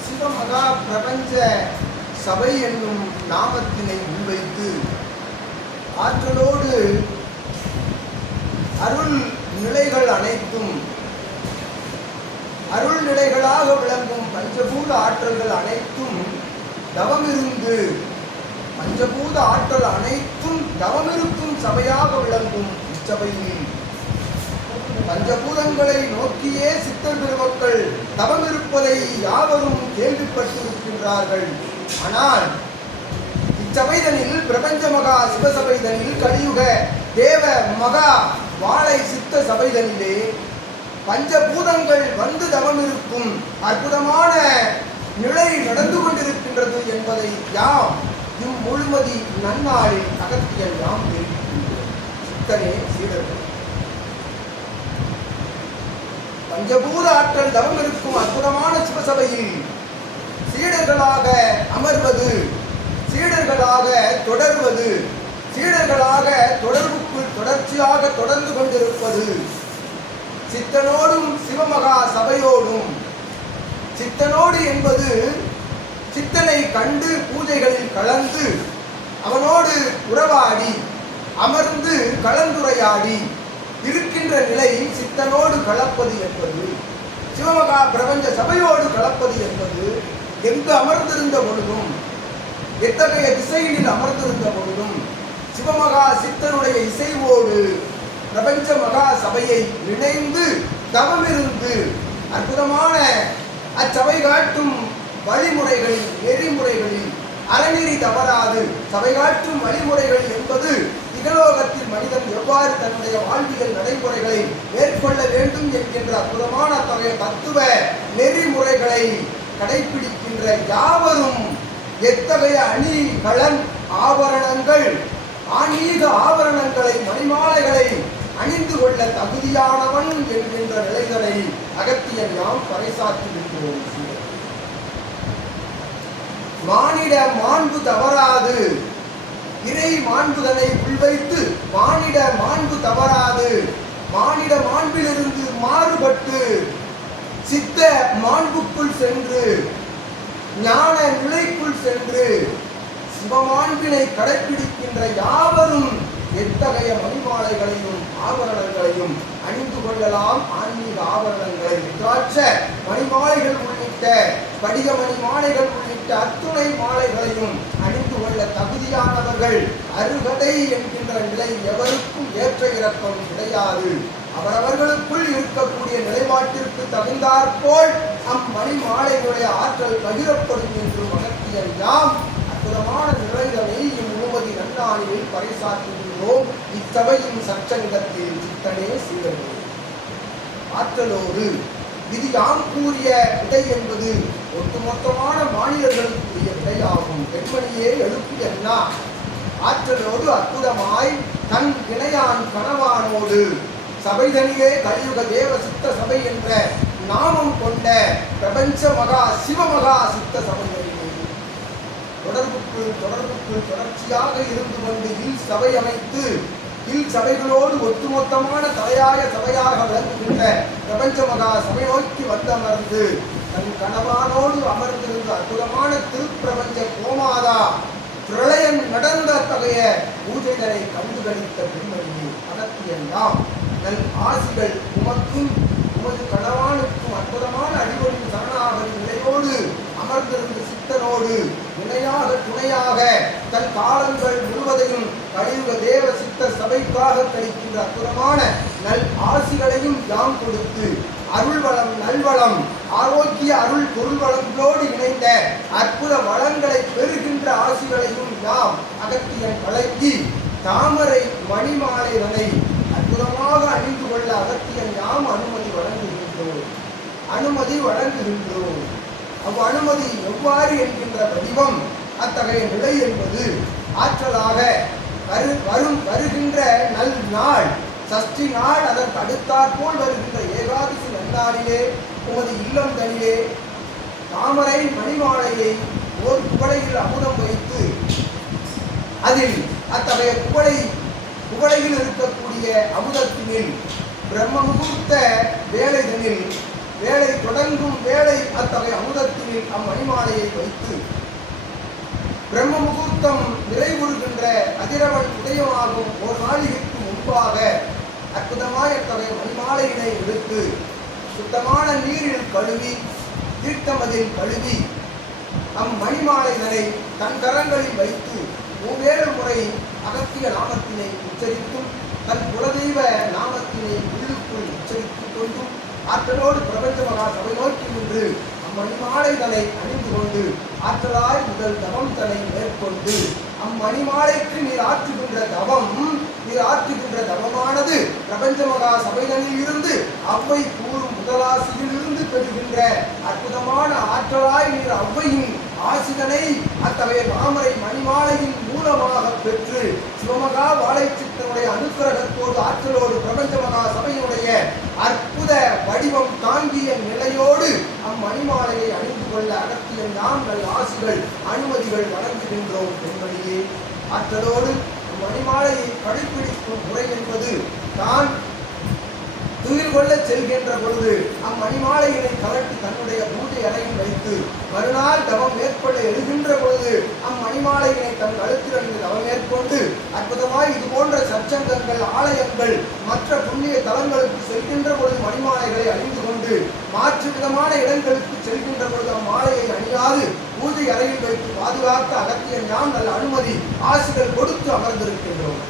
சிவ மகா பிரபஞ்ச சபை என்னும் நாமத்தினை முன்வைத்து ஆற்றலோடு அருள் நிலைகள் அனைத்தும் அருள் நிலைகளாக விளங்கும் பஞ்சபூத ஆற்றல்கள் அனைத்தும் தவமிருந்து பஞ்சபூத ஆற்றல் அனைத்தும் தவமிருக்கும் சபையாக விளங்கும் இச்சபையில் பஞ்சபூதங்களை நோக்கியே சித்தர் பெருமக்கள் தவமிருப்பதை யாவரும் கேள்விப்பட்டிருக்கின்றார்கள். ஆனால் இச்சபைதனில் பிரபஞ்ச மகா சிவசபைதனில் கலியுக தேவ மகா வாழை சித்த சபைதனிலே பஞ்சபூதங்கள் வந்து தவமிருக்கும் அற்புதமான நிலை நடந்து கொண்டிருக்கின்றது என்பதை யாம் இம்முழுமதி நன்னாளில் அகத்தியல் யாம் தெரிவிக்கின்றோம். சித்தனே சீடர்கள் பஞ்சபூத ஆற்றல் தவம் இருக்கும் அற்புதமான சிவசபையில் சீடர்களாக அமர்வது சீடர்களாக தொடர்வது சீடர்களாக தொடர்புக்குள் தொடர்ச்சியாக தொடர்ந்து கொண்டிருப்பது சித்தனோடும் சிவமகா சபையோடும் சித்தனோடு என்பது சித்தனை கண்டு பூஜைகளில் கலந்து அவனோடு உறவாடி அமர்ந்து கலந்துரையாடி. இருக்கின்ற நிலையில் சித்தனோடு கலப்பது என்பது சிவமகா பிரபஞ்ச சபையோடு கலப்பது என்பது எங்கு அமர்ந்திருந்த பொழுதும் எத்தகைய திசையினில் அமர்ந்திருந்த பொழுதும் சிவமகா சித்தனுடைய இசைவோடு பிரபஞ்ச மகா சபையை இணைந்து தவமிருந்து அற்புதமான அச்சபை காட்டும் வழிமுறைகளில் நெறிமுறைகளில் அறநெறி தவறாது. சபை காட்டும் வழிமுறைகள் என்பது இகலோகத்தில் மனிதன் எவ்வாறு தன்னுடைய வாழ்வியல் நடைமுறைகளை மேற்கொள்ள வேண்டும் என்கின்ற அற்புதமான தொகை தத்துவ நெறிமுறைகளை கடைபிடிக்கின்ற யாவரும் எத்தகைய அணி களன் ஆபரணங்கள் ஆன்மீக ஆபரணங்களை மணிமாலைகளை அணிந்து கொள்ள தகுதியானவன் என்கின்ற நிலைகளை அகத்தியன் நாம் பறைசாற்றுகின்றோம் மானிட மாண்பு தவறாது. இறை மாண்புதனை உள்வைத்து மானிட மாண்பு தவறாது மானிட மாண்பிலிருந்து மாறுபட்டு சித்த மாண்புக்குள் சென்று ஞான நிலைக்குள் சென்று சிவமாண்பினை கடைபிடிக்கின்ற யாவரும் எத்தகைய மணிமாலைகளையும் ஆபரணங்களையும் அணிந்து கொள்ளலாம். ஆன்மீக ஆபரணங்களை திராட்ச மணிமாலைகள் உள்ளிட்ட படிக மணிமாலைகள் உள்ளிட்ட அத்துணை மாலைகளையும் அணிந்து கொள்ள தகுதியானவர்கள் அருகதை என்கின்ற நிலை எவருக்கும் ஏற்ற இறக்கம் கிடையாது. அவரவர்களுக்குள் இருக்கக்கூடிய நிலைப்பாட்டிற்கு தகுந்தாற்போல் அம்மணி மாலைகளுடைய ஆற்றல் பகிரப்படும் என்று அகத்தியல் அற்புதமான நிலைகளை இம்முழுமதி நன்னாளில் பறைசாற்றுகின்றோம் இத்தவையின் சச்சங்கத்தில் சித்தனே சீரர்கள் ஆற்றலோடு இது யாம் கூறிய விடை என்பது ஒட்டுமொத்தமான மாநிலர்களுக்குரிய விடையாகும். பெண்மணியே எழுப்பிய என்ன ஆற்றலோடு அற்புதமாய் தன் இணையான் கணவானோடு சபைதனிலே கலியுக தேவ சித்த சபை என்ற நாமம் கொண்ட பிரபஞ்ச மகா சிவமகா சித்த சபைகளிலே தொடர்புக்குள் தொடர்புக்குள் தொடர்ச்சியாக இருந்து கொண்டு இல் சபை அமைத்து இல் சபைகளோடு ஒட்டுமொத்தமான தலையாய சபையாக விளங்குகின்ற பிரபஞ்ச மகா சபை நோக்கி வந்தமர்ந்து தன் கணவானோடு அமர்ந்திருந்த அற்புதமான திருப்பிரபஞ்ச கோமாதா பிரளயம் நடந்த அத்தகைய பூஜைகளை கண்டுகளித்த பெண்மணியே அகத்தியெல்லாம் நல் ஆசிகள் உமக்கும் உமது கணவானுக்கும் அற்புதமான அடிபொழிவு சரணாக நிலையோடு அமர்ந்திருந்த சித்தனோடு இணையாக துணையாக தன் காலங்கள் முழுவதையும் கலியுக தேவ சித்த சபைக்காக கழிக்கின்ற அற்புதமான நல் ஆசிகளையும் யாம் கொடுத்து அருள்வளம் நல்வளம் ஆரோக்கிய அருள் பொருள் வளங்களோடு இணைந்த அற்புத வளங்களை பெறுகின்ற ஆசிகளையும் யாம் அகத்தியன் வழங்கி தாமரை மணிமாலைகளை அணிந்து கொள்ள அகத்தியன் யாம் அனுமதி வழங்குகின்றோம் அனுமதி வழங்குகின்றோம். அவ்வனுமதி எவ்வாறு என்கின்ற வடிவம் அத்தகைய நிலை என்பது ஆற்றலாக வரு வரும் வருகின்ற நல் நாள் சஷ்டி நாள் அதற்கு அடுத்தாற்போல் வருகின்ற ஏகாதசி நன்னாளிலே உமது இல்லம் தனிலே தாமரை மணிமாலையை ஓர் குவளையில் அமுதம் வைத்து அதில் அத்தகைய குவளை குவளையில் இருக்கக்கூடிய அமுதத்தினில் பிரம்ம முகூர்த்த வேலைகளில் வேலை தொடங்கும் வேலை அத்தகைய அமுதத்தினில் அம்மணிமாலையை வைத்து பிரம்ம முகூர்த்தம் நிறைவுறுகின்ற அதிரவன் உதயமாகும் ஒரு நாளிகைக்கு முன்பாக அற்புதமாய் அத்தகைய மணிமாலையினை எடுத்து சுத்தமான நீரில் கழுவி தீர்த்தமதில் கழுவி அம்மணிமாலைகளை தன் கரங்களில் வைத்து மூவேறு முறை அகத்திய நாமத்தினை உச்சரித்தும் தன் குலதெய்வ நாமத்தினை உள்ளுக்குள் உச்சரித்துக் கொண்டும் ஆற்றலோடு பிரபஞ்ச மகா சபை நோக்கி நின்று அம்மணிமாலைகளை அணிந்து கொண்டு ஆற்றலாய் முதல் தவம் தலை மேற்கொண்டு அம்மணிமாலைக்கு நீர் ஆற்றுகின்ற தவம் நீர் ஆற்றுகின்ற தவமானது பிரபஞ்ச மகா சபைகளில் இருந்து அவ்வை கூறும் முதலாசியில் இருந்து பெறுகின்ற அற்புதமான ஆற்றலாய் நீர் அவ்வையின் ஆசிதனை அத்தகைய தாமரை மணிமாலையின் மூலமாக பெற்று சிவமகா வாழைச்சித்தனுடைய அனுக்கிரகத்தோடு ஆற்றலோடு பிரபஞ்ச மகா சபையினுடைய அற்புத வடிவம் தாங்கிய நிலையோடு அம்மணிமாலையை அணிந்து கொள்ள அகத்திய நாம் நல் ஆசிகள் அனுமதிகள் வழங்குகின்றோம் என்பதையே ஆற்றலோடு மணிமாலையை கடைபிடிக்கும் முறை என்பது தான் உயிர் கொள்ள செல்கின்ற பொழுது அம்மணிமாலையினை கலட்டி தன்னுடைய பூஜை அறையில் வைத்து மறுநாள் தவம் மேற்கொள்ள எழுகின்ற பொழுது அம்மணிமாலையினை தன் கழுத்திலிருந்து தவம் மேற்கொண்டு அற்புதமாய் இது போன்ற சச்சங்கங்கள் ஆலயங்கள் மற்ற புண்ணிய தலங்களுக்கு செல்கின்ற பொழுது மணிமாலைகளை அணிந்து கொண்டு மாற்று விதமான இடங்களுக்கு செல்கின்ற பொழுது அம்மாலையை அணியாது பூஜை அறையில் வைத்து பாதுகாத்த அகத்திய ஞான் நல்ல அனுமதி ஆசிகள் கொடுத்து அமர்ந்திருக்கின்றோம்.